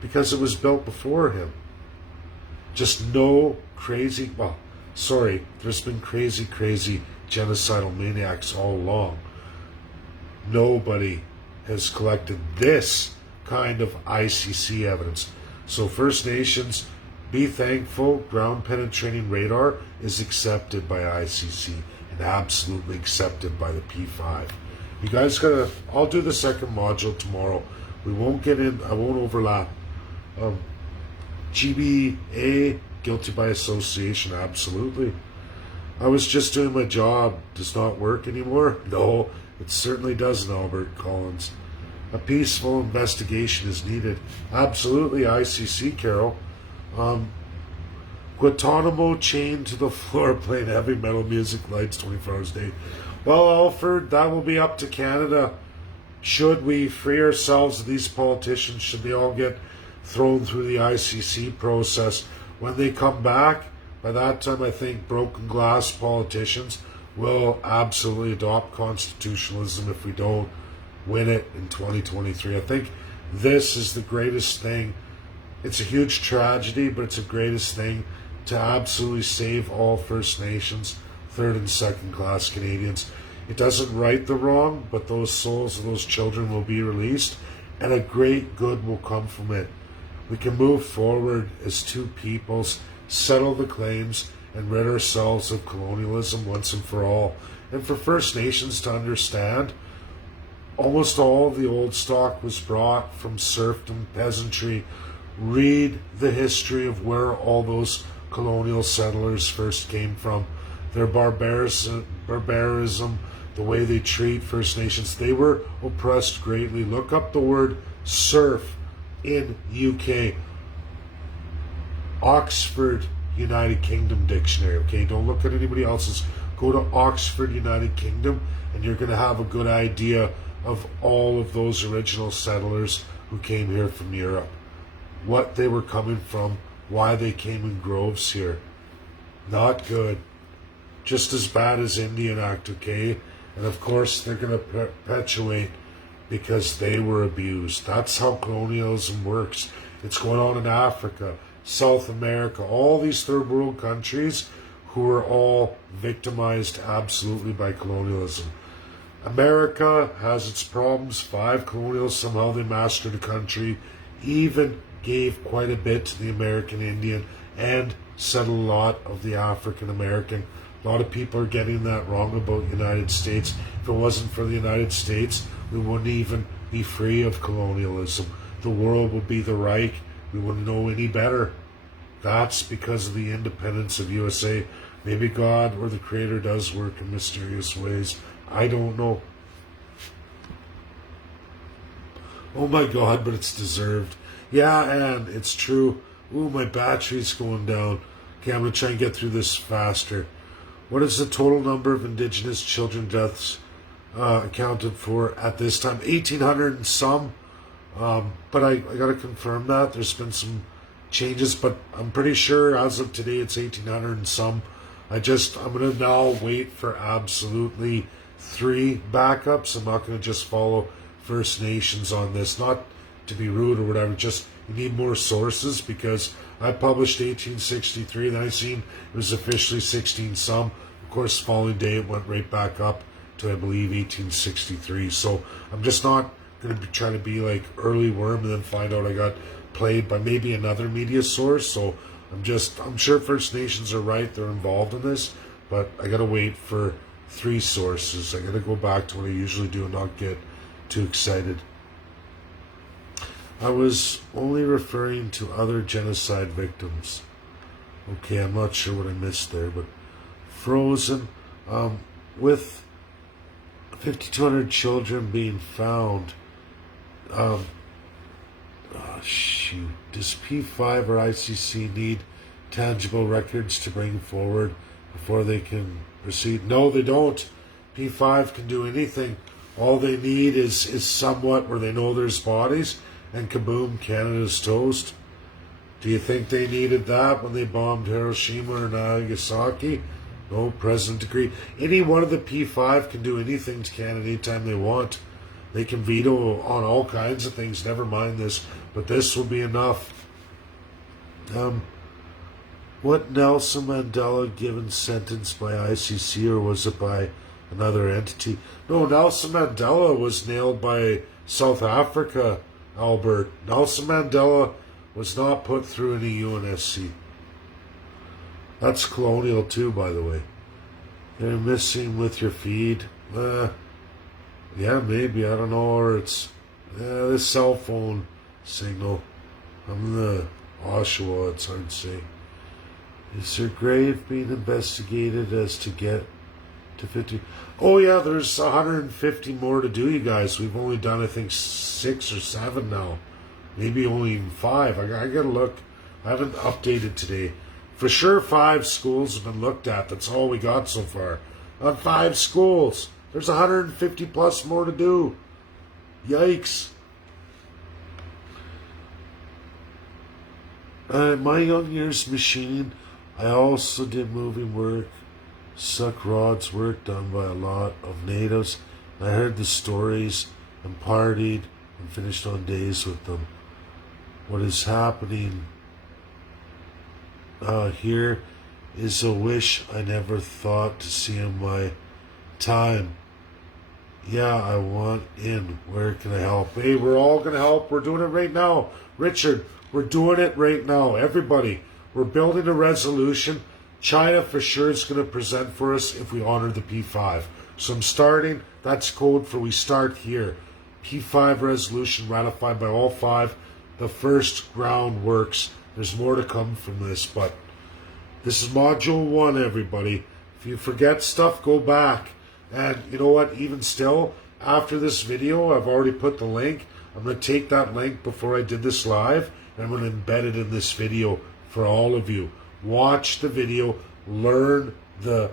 because it was built before him. Just no crazy, well, sorry, there's been crazy genocidal maniacs all along. Nobody has collected this kind of ICC evidence. So First Nations, be thankful, ground penetrating radar is accepted by ICC and absolutely accepted by the P5. You guys gotta, I'll do the second module tomorrow. We won't get in, I won't overlap. GBA, guilty by association, absolutely. I was just doing my job. Does not work anymore? No, it certainly doesn't, Albert Collins. A peaceful investigation is needed. Absolutely, ICC, Carol. Guantanamo chained to the floor playing heavy metal music, lights 24 hours a day. Well, Alfred, that will be up to Canada. Should we free ourselves of these politicians? Should they all get thrown through the ICC process? When they come back, by that time I think broken glass politicians will absolutely adopt constitutionalism if we don't win it in 2023. I think this is the greatest thing. It's a huge tragedy, but it's the greatest thing to absolutely save all First Nations, third and second class Canadians. It doesn't right the wrong, but those souls of those children will be released and a great good will come from it. We can move forward as two peoples, settle the claims, and rid ourselves of colonialism once and for all. And for First Nations to understand, almost all of the old stock was brought from serfdom, peasantry. Read the history of where all those colonial settlers first came from. Their barbarism, the way they treat First Nations. They were oppressed greatly. Look up the word serf in UK. Oxford United Kingdom dictionary, okay? Don't look at anybody else's. Go to Oxford United Kingdom and you're going to have a good idea of all of those original settlers who came here from Europe. What they were coming from, why they came in groves here. Not good. Just as bad as Indian Act, okay? And of course they're going to perpetuate because they were abused. That's how colonialism works. It's going on in Africa, South America, all these third world countries who are all victimized absolutely by colonialism. America has its problems. 5 colonials, somehow they mastered the country, even gave quite a bit to the American Indian and settled a lot of the African American. A lot of people are getting that wrong about the United States. If it wasn't for the United States, we wouldn't even be free of colonialism. The world would be the Reich. We wouldn't know any better. That's because of the independence of USA. Maybe God or the Creator does work in mysterious ways. I don't know. Oh my God, but it's deserved. Yeah, and it's true. Ooh, my battery's going down. Okay, I'm going to try and get through this faster. What is the total number of Indigenous children deaths accounted for at this time? 1,800 and some. But I got to confirm that. There's been some changes, but I'm pretty sure as of today it's 1,800 and some. I'm going to now wait for absolutely 3 backups. I'm not going to just follow First Nations on this. Not to be rude or whatever, just you need more sources because I published 1863, then I seen it was officially 16 some. Of course, following day it went right back up to I believe 1863. So I'm just not going to be trying to be like early worm and then find out I got played by maybe another media source. So I'm sure First Nations are right, they're involved in this, but I gotta wait for 3 sources. I gotta go back to what I usually do and not get too excited. I was only referring to other genocide victims. Okay, I'm not sure what I missed there, but Frozen, with 5,200 children being found. Shoot. Does P5 or ICC need tangible records to bring forward before they can proceed? No, they don't. P5 can do anything. All they need is somewhat where they know there's bodies, and kaboom, Canada's toast. Do you think they needed that when they bombed Hiroshima or Nagasaki? No, President decree. Any one of the P5 can do anything to Canada anytime they want. They can veto on all kinds of things, never mind this, but this will be enough. What Nelson Mandela given sentence by ICC, or was it by another entity? No, Nelson Mandela was nailed by South Africa, Albert. Nelson Mandela was not put through any UNSC. That's colonial too, by the way. They're missing with your feed. Yeah, maybe, I don't know, or it's this cell phone signal. I'm in the Oshawa, it's hard to say. Is her grave being investigated as to get to 50? Oh yeah, there's 150 more to do, you guys. We've only done, I think, 6 or 7 now. Maybe only even 5. I gotta look. I haven't updated today. For sure 5 schools have been looked at. That's all we got so far. On 5 schools. There's 150 plus more to do. Yikes. My young years machining, I also did moving work, suck rods work done by a lot of natives. I heard the stories and partied and finished on days with them. What is happening here is a wish I never thought to see in my time. Yeah, I want in. Where can I help? Hey, we're all going to help. We're doing it right now. Richard, we're doing it right now. Everybody, we're building a resolution. China for sure is going to present for us if we honor the P5. So I'm starting. That's code for we start here. P5 resolution ratified by all 5. The first ground works. There's more to come from this, but this is module 1, everybody. If you forget stuff, go back. And you know what, even still, after this video, I've already put the link. I'm going to take that link before I did this live, and I'm going to embed it in this video for all of you. Watch the video, learn the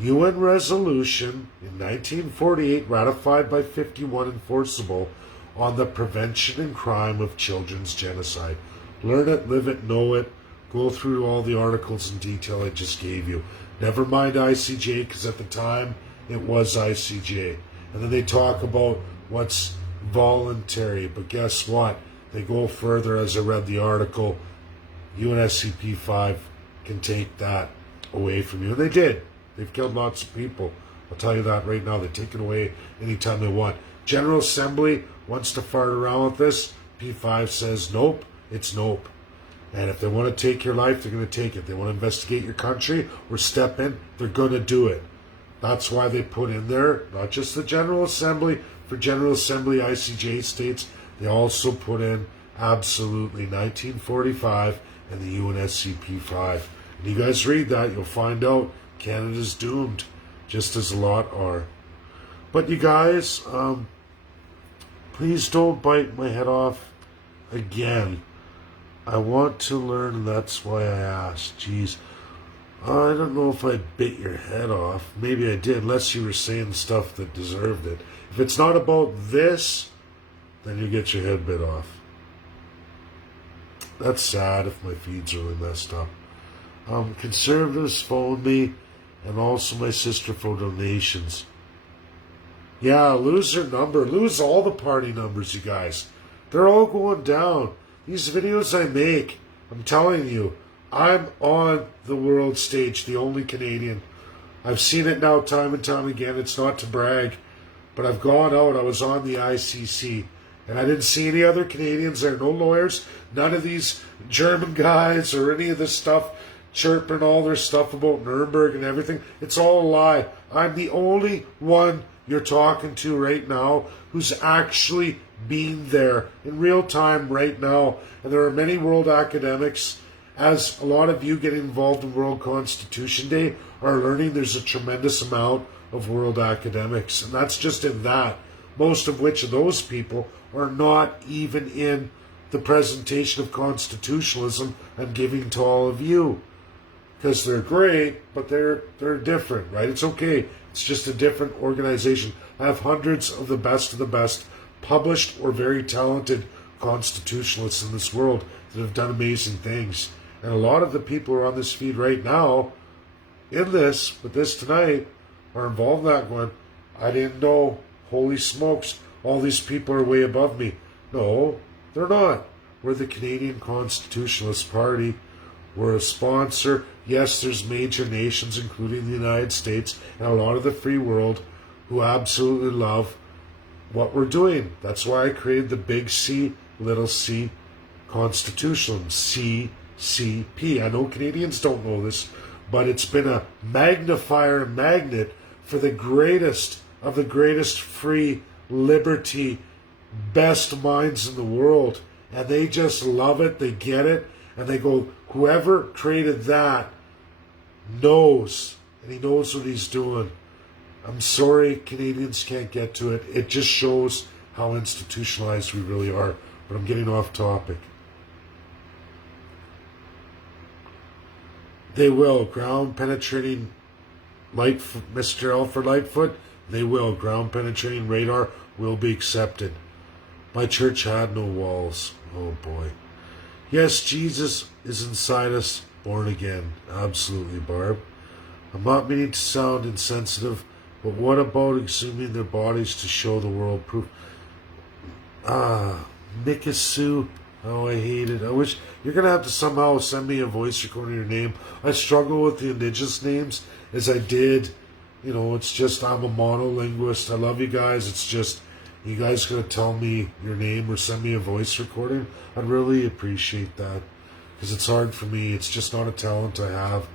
UN resolution in 1948, ratified by 51, enforceable, on the prevention and crime of children's genocide. Learn it, live it, know it. Go through all the articles in detail I just gave you. Never mind ICJ, because at the time it was ICJ. And then they talk about what's voluntary. But guess what? They go further. As I read the article, UNSCP 5 can take that away from you. And they did. They've killed lots of people. I'll tell you that right now. They take it away anytime they want. General Assembly wants to fart around with this. P5 says nope. It's nope. And if they want to take your life, they're going to take it. They want to investigate your country or step in, they're going to do it. That's why they put in there, not just the General Assembly. For General Assembly, ICJ states, they also put in absolutely 1945 and the UNSCP 5. And you guys read that, you'll find out Canada's doomed, just as a lot are. But you guys, please don't bite my head off again. I want to learn, and that's why I asked. Jeez, I don't know if I bit your head off. Maybe I did, unless you were saying stuff that deserved it. If it's not about this, then you get your head bit off. That's sad if my feed's really messed up. Conservatives phoned me, and also my sister for donations. Yeah, lose their number. Lose all the party numbers, you guys. They're all going down. These videos I make, I'm telling you, I'm on the world stage, the only Canadian. I've seen it now time and time again. It's not to brag, but I've gone out. I was on the ICC, and I didn't see any other Canadians there. No lawyers, none of these German guys or any of this stuff chirping all their stuff about Nuremberg and everything. It's all a lie. I'm the only one you're talking to right now who's actually being there in real time right now. And there are many world academics, as a lot of you get involved in World Constitution Day, are learning there's a tremendous amount of world academics. And that's just in that. Most of which of those people are not even in the presentation of constitutionalism I'm giving to all of you. Because they're great, but they're different, right? It's okay. It's just a different organization. I have hundreds of the best published or very talented constitutionalists in this world that have done amazing things. And a lot of the people who are on this feed right now, in this, with this tonight, are involved in that going, I didn't know, holy smokes, all these people are way above me. No, they're not. We're the Canadian Constitutionalist Party. We're a sponsor. Yes, there's major nations, including the United States, and a lot of the free world who absolutely love what we're doing. That's why I created the big C, little c Constitutionalism, CCP. I know Canadians don't know this, but it's been a magnifier magnet for the greatest of the greatest free liberty, best minds in the world. And they just love it, they get it, and they go, whoever created that knows, and he knows what he's doing. I'm sorry Canadians can't get to it. It just shows how institutionalized we really are. But I'm getting off topic. They will. Ground penetrating light, Mr. Alfred Lightfoot, they will. Ground penetrating radar will be accepted. My church had no walls. Oh boy. Yes, Jesus is inside us, born again. Absolutely, Barb. I'm not meaning to sound insensitive, but what about exhuming their bodies to show the world proof? Mikasu. Oh, I hate it. I wish you're going to have to somehow send me a voice recording of your name. I struggle with the indigenous names as I did. You know, it's just I'm a monolinguist. I love you guys. It's just you guys going to tell me your name or send me a voice recording. I'd really appreciate that because it's hard for me. It's just not a talent I have.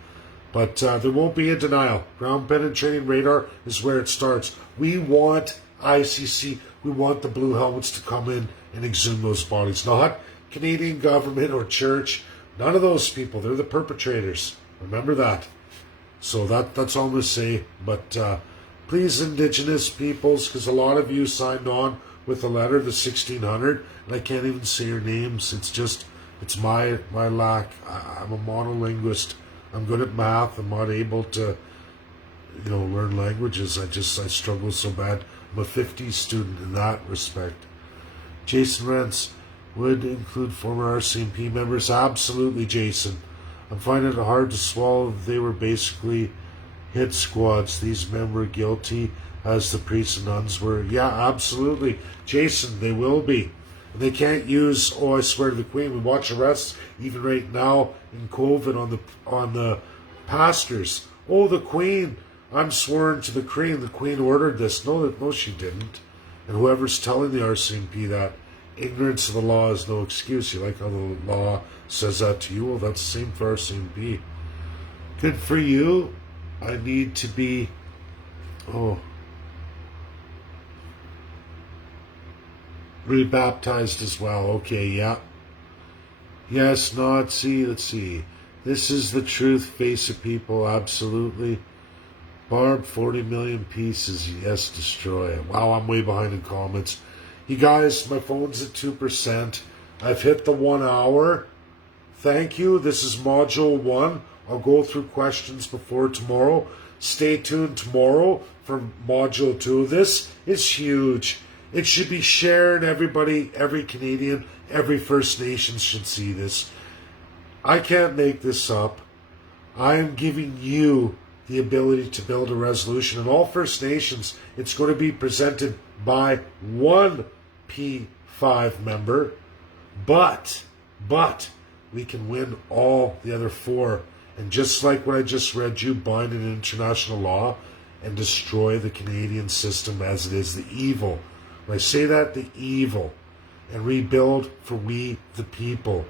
But there won't be a denial. Ground penetrating radar is where it starts. We want ICC. We want the blue helmets to come in and exhume those bodies. Not Canadian government or church. None of those people. They're the perpetrators. Remember that. So that's all I'm going to say. But please, Indigenous peoples, because a lot of you signed on with the letter, the 1600, and I can't even say your names. It's my lack. I'm a monolinguist. I'm good at math. I'm not able to, learn languages. I struggle so bad. I'm a 50 student in that respect. Jason Rents would include former RCMP members. Absolutely, Jason. I'm finding it hard to swallow that they were basically hit squads. These men were guilty as the priests and nuns were. Yeah, absolutely. Jason, they will be. And they can't use, I swear to the Queen. We watch arrests even right now in COVID on the pastors. Oh, the Queen. I'm sworn to the Queen. The Queen ordered this. No, she didn't. And whoever's telling the RCMP that, ignorance of the law is no excuse. You like how the law says that to you? Well, that's the same for RCMP. Good for you. I need to be... rebaptized as well. Okay, yeah. Yes, let's see. This is the truth, face it, people, absolutely. Barb, 40 million pieces, yes, destroy it. Wow, I'm way behind in comments. You guys, my phone's at 2%. I've hit the 1 hour. Thank you. This is Module 1. I'll go through questions before tomorrow. Stay tuned tomorrow for Module 2. This is huge. It should be shared. Everybody, every Canadian, every First Nation should see this. I can't make this up. I am giving you the ability to build a resolution. In all First Nations, it's going to be presented by one P5 member, but we can win all the other 4. And just like what I just read you, bind an international law and destroy the Canadian system as it is, the evil. When I say that, the evil, and rebuild for we the people.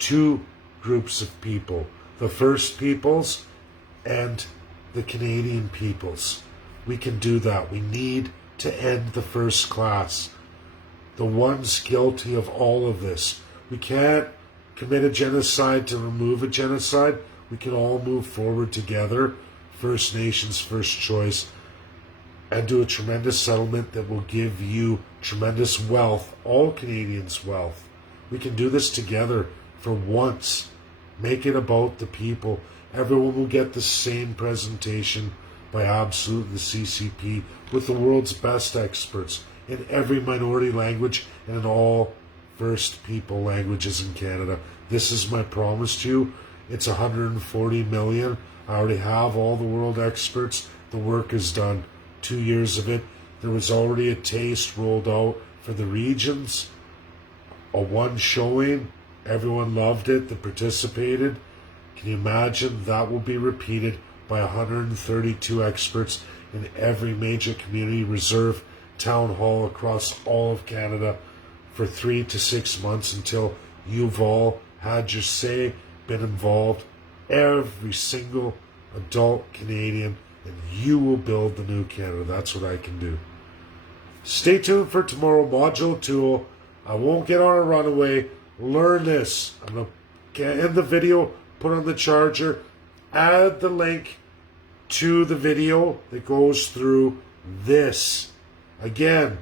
2 groups of people. The First Peoples and the Canadian peoples. We can do that. We need to end the first class. The ones guilty of all of this. We can't commit a genocide to remove a genocide. We can all move forward together. First Nations, first choice. and do a tremendous settlement that will give you tremendous wealth, all Canadians' wealth. We can do this together for once. Make it about the people. Everyone will get the same presentation by Absolute and the CCP with the world's best experts in every minority language and in all First People languages in Canada. This is my promise to you. It's 140 million. I already have all the world experts. The work is done. 2 years of it. There was already a taste rolled out for the regions. A one showing. Everyone loved it that participated. Can you imagine? That will be repeated by 132 experts in every major community reserve town hall across all of Canada for 3 to 6 months until you've all had your say, been involved, every single adult Canadian, and you will build the new Canada. That's what I can do. Stay tuned for tomorrow, Module 2. I won't get on a runaway. Learn this. I'm going to end the video, put on the charger, add the link to the video that goes through this. Again,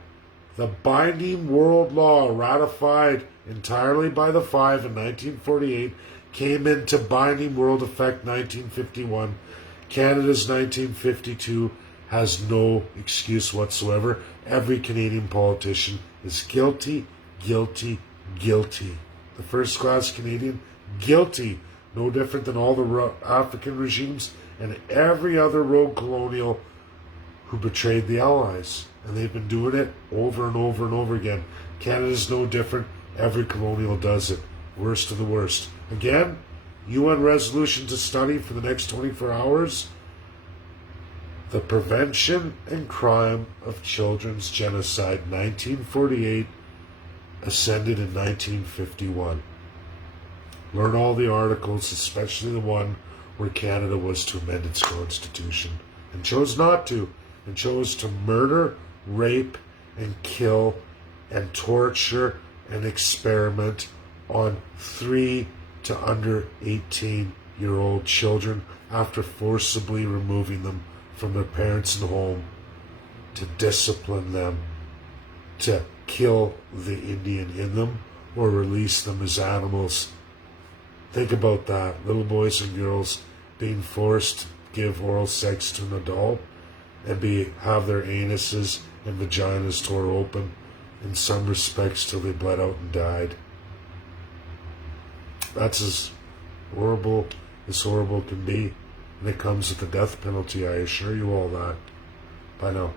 the binding world law ratified entirely by the Five in 1948 came into binding world effect 1951. Canada's 1952 has no excuse whatsoever. Every Canadian politician is guilty, guilty, guilty. The first-class Canadian, guilty. No different than all the African regimes and every other rogue colonial who betrayed the Allies. And they've been doing it over and over and over again. Canada's no different. Every colonial does it. Worst of the worst. Again, UN resolution to study for the next 24 hours. The Prevention and Crime of Children's Genocide, 1948, ascended in 1951. Learn all the articles, especially the one where Canada was to amend its constitution and chose not to, and chose to murder, rape, and kill, and torture, and experiment on 3 to under 18-year-old children after forcibly removing them from their parents' home, to discipline them, to kill the Indian in them, or release them as animals. Think about that. Little boys and girls being forced to give oral sex to an adult and have their anuses and vaginas tore open in some respects till they bled out and died. That's as horrible can be. And it comes with the death penalty, I assure you all that. Bye now.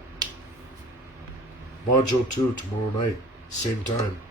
Module 2 tomorrow night, same time.